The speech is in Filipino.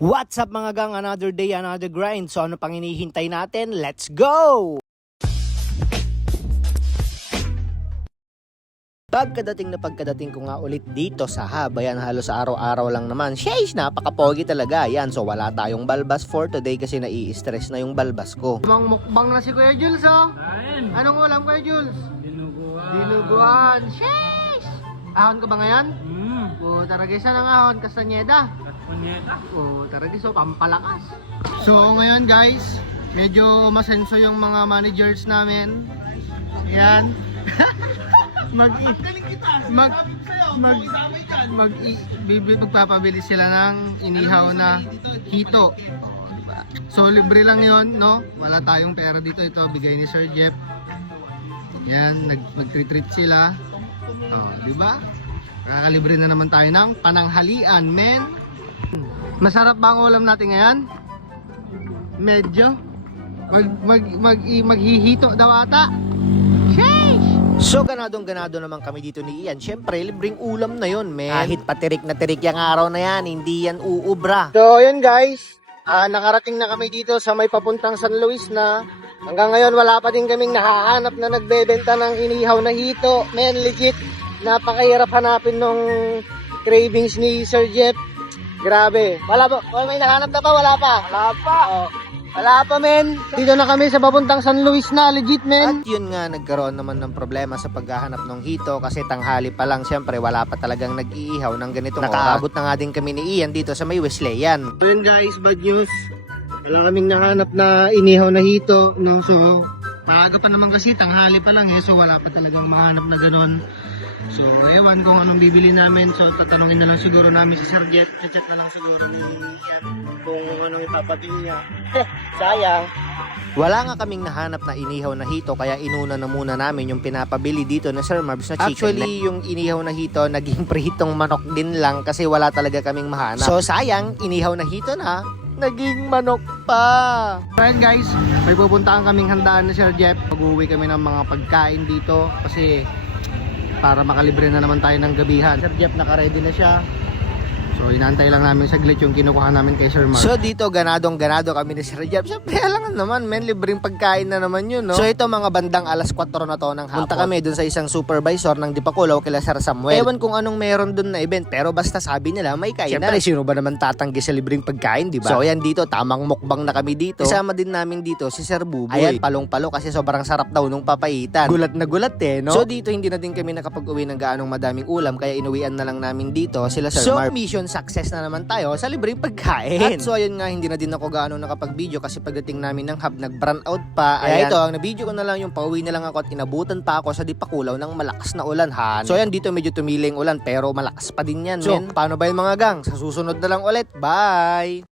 What's up mga gang? Another day, another grind. So ano pang hinihintay natin? Let's go! Pagkadating ko nga ulit dito sa hub, ayan, halos araw-araw lang naman. Sheesh, napaka-pogi talaga. Ayan, so wala tayong balbas for today kasi nai-stress na yung balbas ko. Mukbang na si Kuya Jules, oh. Kain. Anong ulam, Kuya Jules? Dinuguan. Dinuguan. Sheesh! Ahon ka ba ngayon? Tara guys, na ng ahon, kastanyeda. Katpunyeta. Tara guys, pampalakas. So ngayon guys, medyo masenso yung mga managers namin. Yan. Magpapabili sila ng inihaw na hito. Diba? So libre lang yon, no? Wala tayong pera dito. Ito bigay ni Sir Jeff. Yan, nag-treat sila. Di ba? Kakalibre na naman tayo ng pananghalian, men. Masarap ba ang ulam natin ngayon? Medyo. Maghihito daw ata. Sheesh! So ganadong-ganado naman kami dito ni Ian. Siyempre, libreng ulam na yon, men. Kahit patirik na tirik yung araw na yan, hindi yan uubra. So, yun guys. Nakarating na kami dito sa may papuntang San Luis na. Hanggang ngayon, wala pa din kaming nahahanap na nagbebenta ng inihaw na hito. Men, legit. Napakahirap hanapin nung cravings ni Sir Jeff. Grabe. Wala ba? May nahanap na pa? Wala pa? Wala pa. Wala pa, men. Dito na kami sa papuntang San Luis na, legit, men. At yun nga, nagkaroon naman ng problema sa paghahanap ng hito kasi tanghali pa lang, syempre wala pa talagang nag-iihaw ng ganitong nakaabot na nga din kami ni Ian dito sa may Wesleyan. So yun guys, bad news. Wala kaming nahanap na inihaw na hito, no? So, maaga pa naman kasi, tanghali pa lang eh. So, wala pa talagang mahanap na ganon. So, ewan kung anong bibili namin. So, tatanungin na lang siguro namin si Sir Jet. Chat na lang siguro ni Ian kung anong ipapabili niya. Sayang. Wala nga kaming nahanap na inihaw na hito kaya inuna na muna namin yung pinapabili dito na Sir Marbs na chicken. Actually, yung inihaw na hito naging pritong manok din lang kasi wala talaga kaming mahanap. So, sayang, inihaw na hito na naging manok pa. Alright guys, may pupuntaan kaming handaan na Sir Jeff. Mag-uwi kami ng mga pagkain dito kasi para makalibre na naman tayo ng gabihan. Sir Jeff naka-ready na siya. So inaantay lang namin saglit yung kinukuha namin kay Sir Mark. So dito ganadong-ganado kami ni Sir Jeff. Siyempre lang naman men, libreng pagkain na naman yun, no? So ito mga bandang alas 4 na to ng hapon. Punta kami dun sa isang supervisor ng Dipakulaw kila Sir Samuel. Ewan kung anong meron dun na event pero basta sabi nila may kainan. Siyempre sino ba naman tatanggi sa libreng pagkain, di ba? So ayan dito, tamang mukbang na kami dito. Kasama din namin dito si Sir Buboy. Ayan, palong-palo kasi sobrang sarap daw nung papaitan. Gulat na gulat eh, no? So dito hindi na din kami nakapag-uwi ng gaanong madaming ulam kaya inuwian na lang namin dito sila Sir Mark. So mission success na naman tayo sa libreng pagkain. At so ayun nga, hindi na din ako gaano nakapag-video kasi pagdating namin ng hub nag-brown out pa. Ayan, ito, ang na-video ko na lang yung pauwi na lang ako at inabutan pa ako sa Dipakulaw ng malakas na ulan. So ayan, dito medyo tumiling ulan pero malakas pa din yan. So paano ba yung mga gang? Sa susunod na lang ulit. Bye!